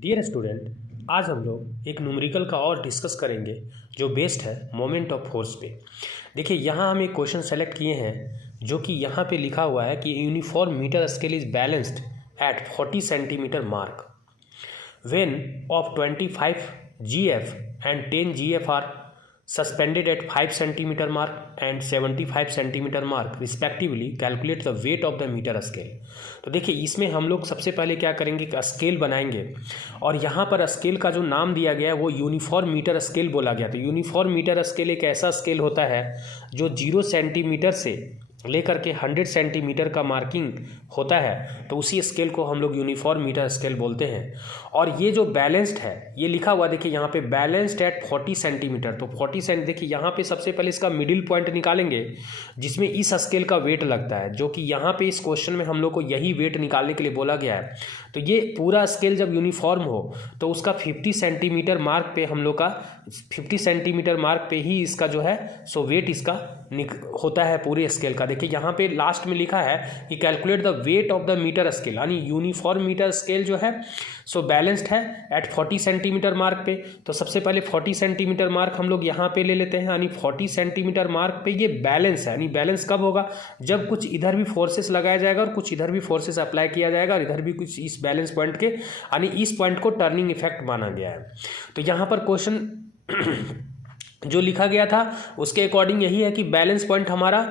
Dear student, आज हम लोग एक न्यूमेरिकल का और डिस्कस करेंगे जो बेस्ड है मोमेंट ऑफ फोर्स पे। देखिए यहाँ हम एक क्वेश्चन सेलेक्ट किए हैं जो कि यहाँ पे लिखा हुआ है कि uniform metre scale is balanced at 40 centimetre mark when of 25 GF and 10 GF are suspended at 5 centimeter mark and 75 centimeter mark respectively, calculate the weight of the meter scale। तो देखिए इसमें हम लोग सबसे पहले क्या करेंगे कि स्केल बनाएंगे और यहाँ पर स्केल का जो नाम दिया गया है वो यूनिफॉर्म मीटर स्केल बोला गया। तो यूनिफॉर्म मीटर स्केल एक ऐसा स्केल होता है जो 0 सेंटीमीटर से लेकर के 100 सेंटीमीटर का मार्किंग होता है, तो उसी स्केल को हम लोग यूनिफॉर्म मीटर स्केल बोलते हैं। और ये जो बैलेंस्ड है ये लिखा हुआ देखिए यहाँ पे बैलेंस्ड एट 40 सेंटीमीटर। तो 40 सेंट देखिए यहाँ पे सबसे पहले इसका मिडिल पॉइंट निकालेंगे जिसमें इस स्केल का वेट लगता है, जो कि यहाँ पे इस क्वेश्चन में हम लोग को यही वेट निकालने के लिए बोला गया है। तो ये पूरा स्केल जब यूनिफॉर्म हो तो उसका 50 सेंटीमीटर मार्क पे हम लोग का 50 सेंटीमीटर मार्क पे ही इसका जो है सो वेट इसका होता है पूरे स्केल का। देखिए यहाँ पे लास्ट में लिखा है कि calculate the weight of the metre scale, यानी यूनिफॉर्म मीटर स्केल जो है सो बैलेंस्ड है एट 40 सेंटीमीटर मार्क पे। तो सबसे पहले 40 सेंटीमीटर मार्क हम लोग यहाँ पे ले लेते हैं, यानी 40 सेंटीमीटर मार्क पे ये बैलेंस है। यानी बैलेंस कब होगा? जब कुछ इधर भी फोर्सेस लगाया जाएगा और कुछ इधर भी फोर्सेस अप्लाई किया जाएगा और इधर भी कुछ इस बैलेंस पॉइंट के, यानी इस पॉइंट को टर्निंग इफेक्ट माना गया है। तो यहाँ पर क्वेश्चन जो लिखा गया था उसके अकॉर्डिंग यही है कि बैलेंस पॉइंट हमारा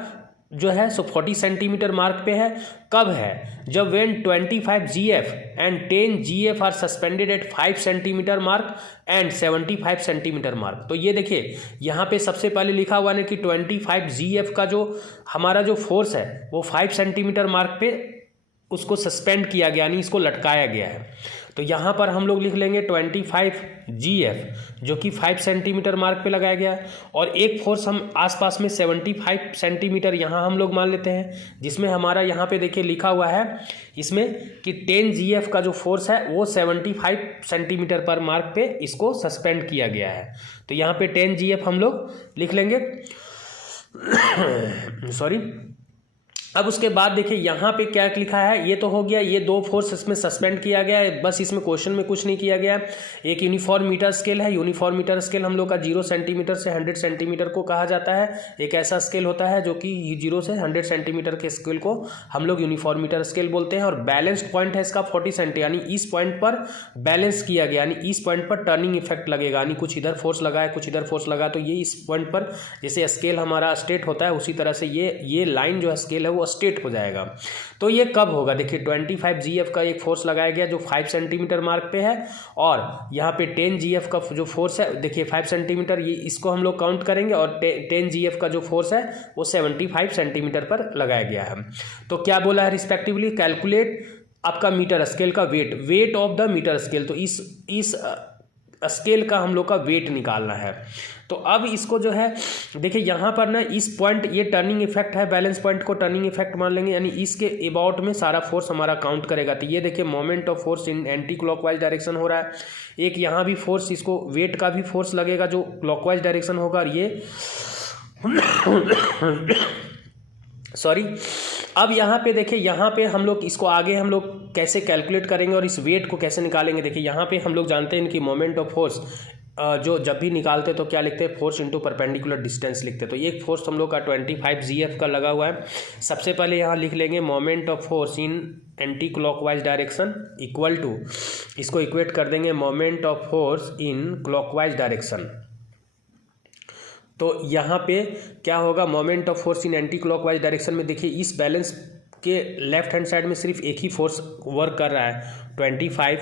जो है सो 40 सेंटीमीटर मार्क पे है। कब है? जब when 25 GF and 10 GF are suspended at 5 centimetre mark and 75 centimetre mark. तो ये देखिए यहाँ पे सबसे पहले लिखा हुआ है कि 25 GF का जो हमारा जो फोर्स है वो 5 सेंटीमीटर मार्क पे उसको सस्पेंड किया गया, यानी इसको लटकाया गया है। तो यहाँ पर हम लोग लिख लेंगे 25 GF जो कि 5 सेंटीमीटर मार्क पे लगाया गया है, और एक फोर्स हम आसपास में 75 सेंटीमीटर यहाँ हम लोग मान लेते हैं, जिसमें हमारा यहाँ पे देखिए लिखा हुआ है इसमें कि 10 GF का जो फोर्स है वो 75 सेंटीमीटर पर मार्क पे इसको सस्पेंड किया गया है। तो यहाँ पे 10 GF हम लोग लिख लेंगे सॉरी। अब उसके बाद देखिए यहाँ पे क्या लिखा है, ये तो हो गया, ये दो फोर्स इसमें सस्पेंड किया गया है, बस इसमें क्वेश्चन में कुछ नहीं किया गया है। एक यूनिफॉर्म मीटर स्केल है, यूनिफॉर्म मीटर स्केल हम लोग का 0 सेंटीमीटर से 100 सेंटीमीटर को कहा जाता है। एक ऐसा स्केल होता है जो कि 0 से 100 सेंटीमीटर के स्केल को हम लोग यूनिफॉर्म मीटर स्केल बोलते हैं। और बैलेंस्ड पॉइंट है इसका 40 सेंटी, यानी इस पॉइंट पर बैलेंस किया गया, यानी इस पॉइंट पर टर्निंग इफेक्ट लगेगा, यानी कुछ इधर फोर्स लगा है कुछ इधर फोर्स लगा, तो ये इस पॉइंट पर जैसे स्केल हमारा स्ट्रेट होता है उसी तरह से ये लाइन जो है स्केल है वो स्ट्रेट हो जाएगा। तो ये कब होगा? देखिए 25 GF का एक फोर्स लगाया गया जो 5 सेंटीमीटर मार्क पे है, और यहाँ पे 10 GF का जो फोर्स है देखिए 5 सेंटीमीटर, ये इसको हम लोग काउंट करेंगे, और 10 GF का जो फोर्स है वो 75 सेंटीमीटर पर लगाया गया है। तो क्या बोला है रिस्पेक्टिवली? कैलकुलेट आपका मीटर स्केल का weight of the metre scale. तो इस स्केल का हम लोग का वेट निकालना है। तो अब इसको जो है देखिए यहाँ पर ना इस पॉइंट, ये टर्निंग इफेक्ट है, बैलेंस पॉइंट को टर्निंग इफेक्ट मान लेंगे, यानी इसके अबाउट में सारा फोर्स हमारा काउंट करेगा। तो ये देखिए moment of force in anti clockwise direction हो रहा है। एक यहाँ भी फोर्स, इसको वेट का भी फोर्स लगेगा जो क्लॉकवाइज डायरेक्शन होगा, और ये सॉरी। अब यहाँ पे देखिए, यहाँ पे हम लोग इसको आगे हम लोग कैसे कैलकुलेट करेंगे और इस वेट को कैसे निकालेंगे। देखिए यहाँ पे हम लोग जानते हैं कि मोमेंट ऑफ फोर्स जो जब भी निकालते तो क्या लिखते हैं? फोर्स इंटू परपेंडिकुलर डिस्टेंस लिखते हैं। तो एक फोर्स हम लोग का 25 GF का लगा हुआ है। सबसे पहले यहाँ लिख लेंगे moment of force in anti clockwise direction equal to, इसको इक्वेट कर देंगे moment of force in clockwise direction. तो यहाँ पे क्या होगा? Moment of force in anti clockwise direction में देखिए इस बैलेंस के लेफ्ट हैंड साइड में सिर्फ एक ही फोर्स वर्क कर रहा है 25,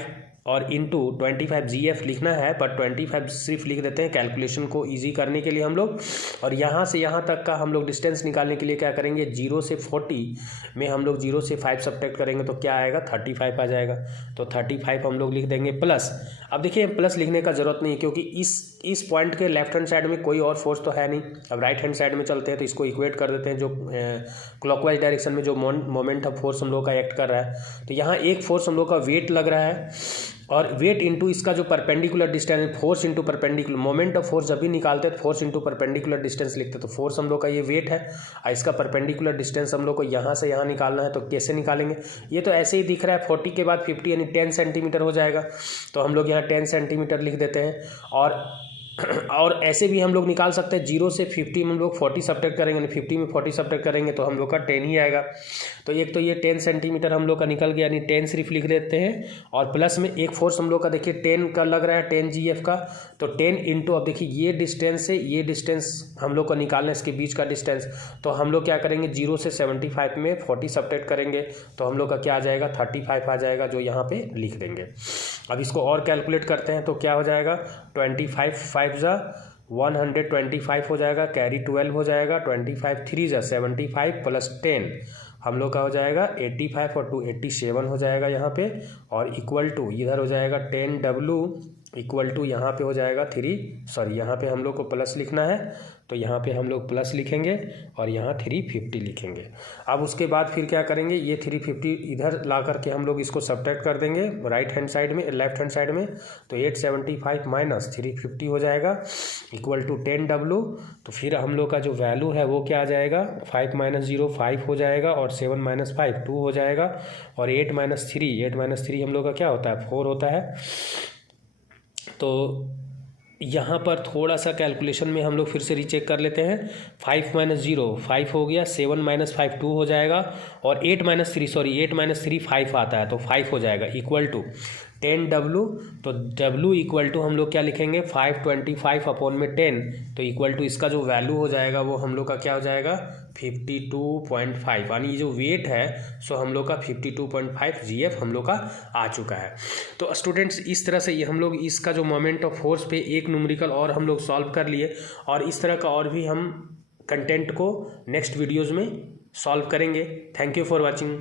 और इंटू 25 GF लिखना है, पर 25 सिर्फ लिख देते हैं कैलकुलेशन को इजी करने के लिए हम लोग। और यहाँ से यहाँ तक का हम लोग डिस्टेंस निकालने के लिए क्या करेंगे? 0 से 40 में हम लोग 0 से 5 सब्ट्रैक्ट करेंगे तो क्या आएगा? 35 आ जाएगा। तो 35 हम लोग लिख देंगे प्लस। अब देखिए प्लस लिखने का ज़रूरत नहीं है क्योंकि इस पॉइंट के लेफ्ट हैंड साइड में कोई और फोर्स तो है नहीं। अब राइट हैंड साइड में चलते हैं तो इसको इक्वेट कर देते हैं जो क्लॉकवाइज डायरेक्शन में जो मोमेंट ऑफ फोर्स हम लोग का एक्ट कर रहा है। तो यहाँ एक फोर्स हम लोग का वेट लग रहा है और वेट इंटू इसका जो perpendicular distance, force into perpendicular, moment of force जब भी निकालते हैं तो फोर्स इंटू परपेंडिकुलर डिस्टेंस लिखते हैं। तो फोर्स हम लोग का ये वेट है और इसका परपेंडिकुलर डिस्टेंस हम लोग को यहाँ से यहाँ निकालना है। तो कैसे निकालेंगे, ये तो ऐसे ही दिख रहा है 40 के बाद 50 यानी 10 सेंटीमीटर हो जाएगा। तो हम लोग यहाँ 10 सेंटीमीटर लिख देते हैं। और ऐसे भी हम लोग निकाल सकते हैं 0 से 50 में हम लोग 40 सब्ट्रैक्ट करेंगे, यानी 50 में 40 सब्ट्रैक्ट करेंगे तो हम लोग का 10 ही आएगा। तो एक तो ये 10 सेंटीमीटर हम लोग का निकल गया, यानी 10 सिर्फ लिख देते हैं। और प्लस में एक फोर्स हम लोग का देखिए 10 का लग रहा है, 10 GF का। तो 10 इंटू, अब देखिए ये डिस्टेंस से ये डिस्टेंस हम लोग को निकालना है, इसके बीच का डिस्टेंस। तो हम लोग क्या करेंगे, 0 से 75 में 40 सब्ट्रैक्ट करेंगे तो हम लोग का क्या आ जाएगा, 35 आ जाएगा, जो यहाँ पे लिख देंगे। अब इसको और कैलकुलेट करते हैं तो क्या हो जाएगा, 25 5 जा 125 हो जाएगा, कैरी 12 हो जाएगा, 25 3 जा 75 प्लस 10 हम लोग का हो जाएगा 85 और 2 87 हो जाएगा यहाँ पे। और इक्वल टू इधर हो जाएगा 10W इक्वल टू यहाँ पे हो जाएगा 3, यहाँ पे हम लोग को प्लस लिखना है तो यहाँ पे हम लोग प्लस लिखेंगे और यहाँ 350 लिखेंगे। अब उसके बाद फिर क्या करेंगे, ये 350 इधर ला करके हम लोग इसको सब्ट्रैक्ट कर देंगे राइट हैंड साइड में, लेफ्ट हैंड साइड में। तो 875 माइनस 350 हो जाएगा इक्वल टू 10W। तो फिर हम लोग का जो वैल्यू है वो क्या आ जाएगा, 5 - 0 5 हो जाएगा और 7 - 5 2 हो जाएगा और 8 - 3 हम लोग का क्या होता है, 4 होता है। तो यहाँ पर थोड़ा सा कैलकुलेशन में हम लोग फिर से रीचेक कर लेते हैं। 5 - 0 5 हो गया, 7 - 5 2 हो जाएगा और 8 - 3 5 आता है तो 5 हो जाएगा इक्वल टू 10W। तो W इक्वल टू हम लोग क्या लिखेंगे, 525 अपॉन में 10। तो इक्वल टू इसका जो वैल्यू हो जाएगा वो हम लोग का क्या हो जाएगा, 52.5, यानी ये जो वेट है सो हम लोग का 52.5 GF हम लोग का आ चुका है। तो स्टूडेंट्स इस तरह से ये हम लोग इसका जो मोमेंट ऑफ फोर्स पे एक न्यूमेरिकल और हम लोग सॉल्व कर लिए। और इस तरह का और भी हम कंटेंट को नेक्स्ट वीडियोज़ में सॉल्व करेंगे। Thank you for watching.